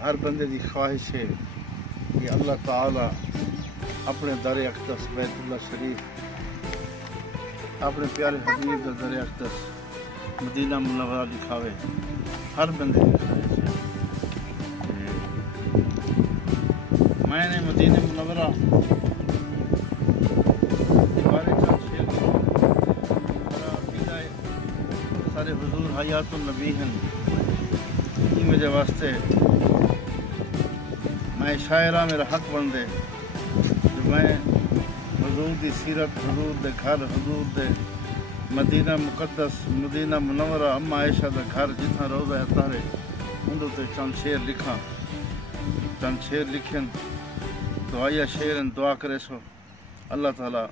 हर बंदे की ख्वाहिश है कि अल्लाह ताला अपने दर अक़दस बैतुल्लाह शरीफ अपने प्यारे हबीब का दर अक़दस मदीना मुनव्वरा लिखावे। हर बंदे की ख्वाहिश है। मैंने मदीना मुनव्वरा सारे हुजूर हयातुन नबी हैं, मेरे वास्ते मैं शायरा मेरा हक बनदे जो मैं हुजूर दी सीरत, हुजूर दे घर, हुजूर दे मदीना मुकद्दस मदीना मुनव्वरा अम्मा आयशा दा घर जिथा रोज़ा है तारे उंदे ते चंद शेर लिखा। चंद शेर लिखन दुआया शेर दुआ करे सो अल्लाह ताला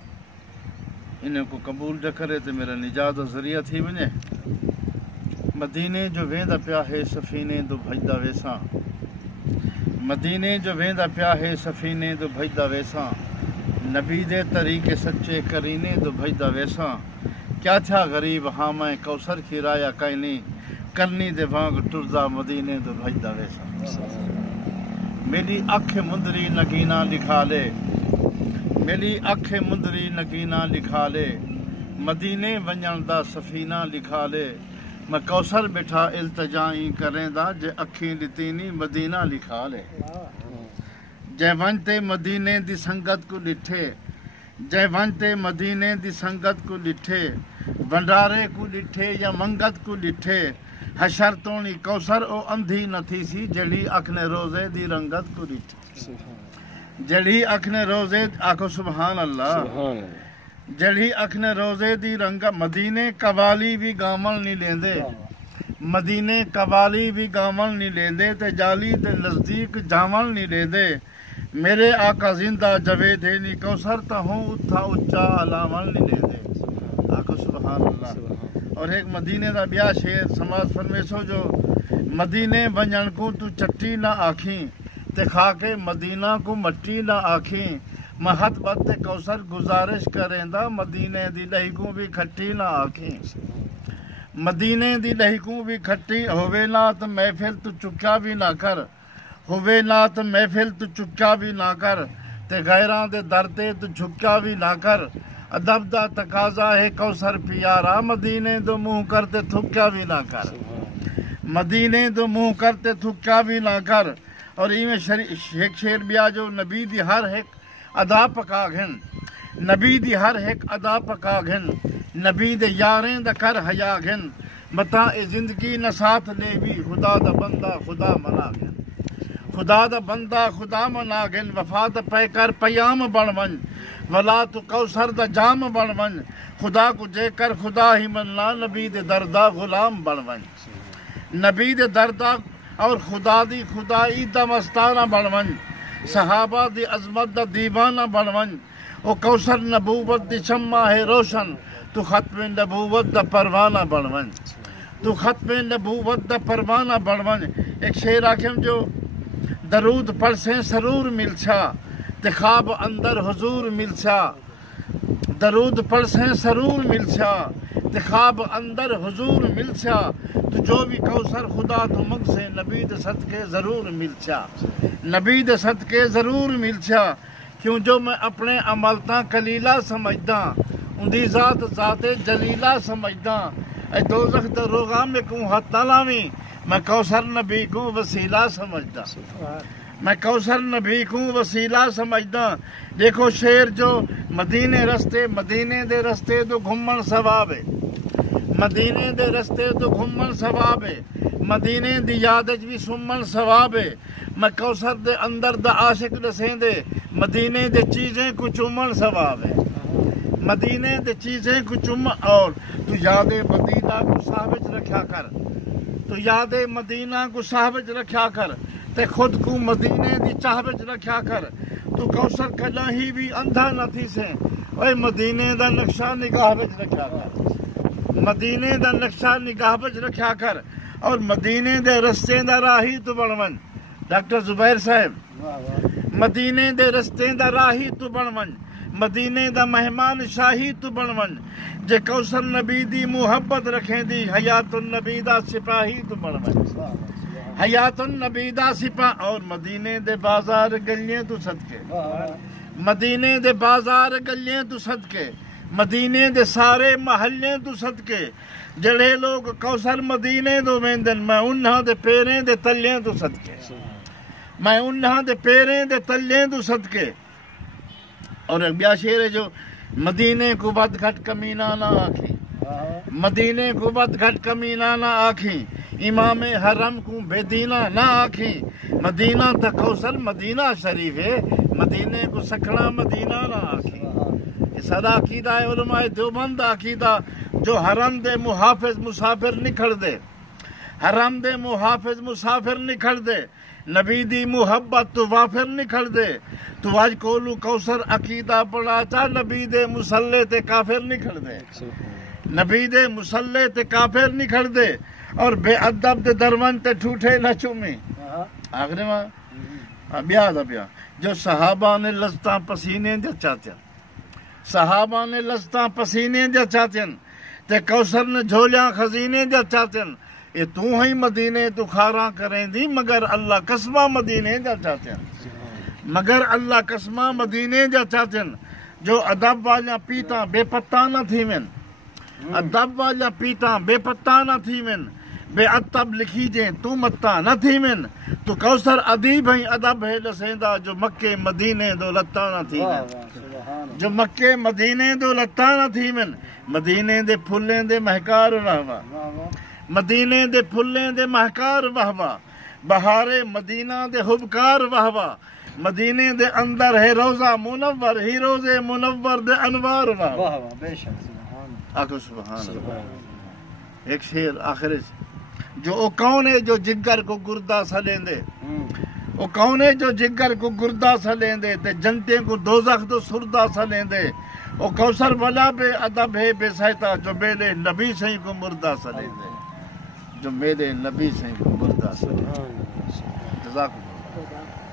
इन्हें को कबूल ज करे तो मेरा निजात ज़रिया थी वने। मदीने जो वेंदा पिया है सफ़ीने दो भजदा वेसा, मदीने जो वेंदा पिया है सफ़ीने दो भजदा वेसा, नबी दे तरीके सच्चे करीने दो भजदा वेसा। क्या था गरीब हाँ मैं कौसर की राया कैनी, करनी दे वांग टुरदा मदीने दो भजदा वेसा। मेरी अख मुंदरी नगीना लिखा ले, मेरी अख मुंदरी नगीना लिखा ले, मदीने वंजण दा सफ़ीना लिखा ले। मैं कौसर बिठा इल्तजाई करेंदा जे अखी लितीनी मदीना लिखा ले। जै वंते मदीने दी संगत को लिठे, जै वंते मदीने दी संगत को लिठे, भंडारे को लिठे या मंगत को लिठे, हशर तोनी कौसर ओ अंधी न थी सी जड़ी अखने रोजे दी रंगत को लिठे। जड़ी अखने रोजे आखो सुभान अल्लाह, जड़ी अखने रोजे दी रंगा। मदीने कवाली भी गावल नहीं लेंदे, मदीने कवाली भी गावल नहीं लेंदे ते जाली दे नजदीक जावल नहीं लेंदे। मेरे आका जिंदा जवे थे नी कौसर तो हूँ उठा उच्चा अलावल नहीं लेंदे। आखो सुभान अल्लाह। और एक मदीने का ब्याह शेर समाज फरमेसो जो मदीने वंजन को तू चट्टी ना आखी ते खाके मदीना को मट्टी ना आखी। महत बत कौसर गुजारिश करेंदा मदीने दी लहीकू भी खट्टी ना आखी। मदीने दी लहीकू भी खट्टी होवे ना तो महफिल तू चुक्या भी ना कर, होवे ना तो महफिल तू चुक्या भी ना कर, ते गैरां दे दर ते तू झुक्या भी ना कर। अदब दा तकाजा है कौसर प्यारा, मदीने दो मुंह करते थुक्या भी ना कर, मदीने दो मुंह करते थुक्या भी ना कर। और इवें शेख शेर बिया जो नबी दी हर एक अदा पका घिन, नबी दी हर एक अदा पका घिन, नबी दे यारें दा कर हया घिन। मता ए जिंदगी न साथ ले भी खुदा दा बंदा खुदा मना घिन, खुदा दा बंदा खुदा मना घिन। वफा दा पैकर पयाम बन वन, वला तू कौसर दा जाम बन वन। खुदा को जेकर खुदा ही मनना नबी दे दरदा गुलाम बन वन, नबी दे दरदा और खुदा दी खुदाई दा मस्ताना बन वन। सहाबा दी अजमत दा दीवाना बनवन। ओ कौसर नबूवत दी शम्मा है रोशन, तू खत्म नबूवत दा परवाना बनवन, तू खत्म नबूवत दा परवाना बनवन। एक शेर आखिम जो दरूद पढ़ से सरूर मिलछा, ते ख्वाब अंदर हुजूर मिलछा। दरूद पढ़ से सरूर मिलछा, ते ख्वाब अंदर हुजूर मिलछा। तो जो भी कौसर खुदा तो मग से नबी दे सदके जरूर मिलछा, नबी दे सदके जरूर मिलछा। क्यों जो मैं अपने अमल ता कलीला समझदा, उंदी जात जाते जलीला समझदा। ए दोज़ख दे रोगा में को हथ लावी, मैं कौसर नबी को वसीला समझदा, मैं कौसर नबी को वसीला समझदा। देखो शेर जो मदीने रस्ते, मदीने दे रस्ते तो घूमन सवाब है, मदीने दे रस्ते तो घूमन सवाब है, मदीने दी याद च भी सुमन सवाब है। मैं कौसर दे अंदर दा आशिक दसेंदे, मदीने दे चीजें को चुमन सवाब है, मदीने दे चीजें को चुमन। और तू यादे मदीना को साहब रखा कर, तू यादे मदीना को साहब रखा कर, ते खुद को मदीने दी चाह रखा कर। तू कौसर कला ही भी अंधा न थी से, ओए मदीने दा नक्शा निगाह विच रखा कर, मदीने दा नक्शा निगाह विच रखा कर। और मदीने दे रस्ते दा राही तू बनवन। डॉक्टर जुबैर साहब, मदीने दे रस्ते दा राही तू बनवन, मदीने दा मेहमान शाही तू बन वन जे कौसर नबी दी मुहब्बत रखें दी हयातुन नबी दा सिपाही तू बन वन हयातुन नबी दा सिपा और मदीने दे बाजार गलियां तू सदके मदीने दे बाजार गलियां तू सदके मदीने दे सारे महल्ले तू सदके जड़े लोग कौसर मदीने दो वेंदन मैं उन्हां दे पैरें दे तलियां तू सदके मैं उन्हां दे पैरें दे तलियां तू सदके और ॿिया शेर जो मदीने को बद घट कमीना ना आखी मदीने को बद घट कमीना ना आखी इमाम हरम को बेदीना ना आखी मदीना त कौसर मदीना शरीफ है मदीने को सखड़ा मदीना ना आखी सदा अकीदा है उलमाए देवबंद अकीदा जो हरम दे मुहाफिज मुसाफिर निखड़ दे हरम दे मुहाफिज मुसाफिर निखड़ दे नबी दी मुहब्बत तू वाफिर निखड़ दे तू आज कोलू कौसर अकीदा पढ़ा चा नबी दे मुसल्ले ते काफिर निखड़ दे नबी दे मुसल्ले ते काफिर निखड़ दे और बेअदब दे दरवन ते ठूठे न चूमी आखिर में ब्याह जो सहाबा ने लस्ता पसीने दे चाहते सहाबा ने लस्ता पसीने दे चाहते ते कौसर ने झोलियां खजीने दे चाहते ये तू ही मदीने तू खारा करें दी मगर अल्लाह कसमा मदीने जा चाहते मगर अल्लाह कसमा मदीने जा चाहते जो अदब वाला पीता बेपत्ता न थी वेन अदब वाला पीता बेपत्ता न थी वेन बेअदब लिखी जे तू मत्ता न थी वेन तू कौसर अदीब है अदब है दसेंदा जो मक्के मदीने दो लत्ता न थी वेन जो मक्के मदीने दो लत्ता न थी वेन मदीने दे फुल्लें दे महकार रहवा मदीने दे फुल्लें दे महकार वहवा बहारे मदीना दे हुबकार वहवा मदीने दे अंदर है रोजा मुनव्वर ही रोजे मुनव्वर दे अनवार वहवा आखो सुभान अल्लाह एक शेर आखिर जो ओ कौन है जो जिगर को गुर्दा सलेंदे ओ कौन है जो जिगर को गुर्दा सलेंदे ते जनते को दोजख दो सुरदा सलेंदे ओ कौसर वाला बे अदब है बेसहता जो मेरे नबी सही को मुर्दा सलेंदे जो मेरे नबी से मुर्दा से जज़ाकुल्लाह।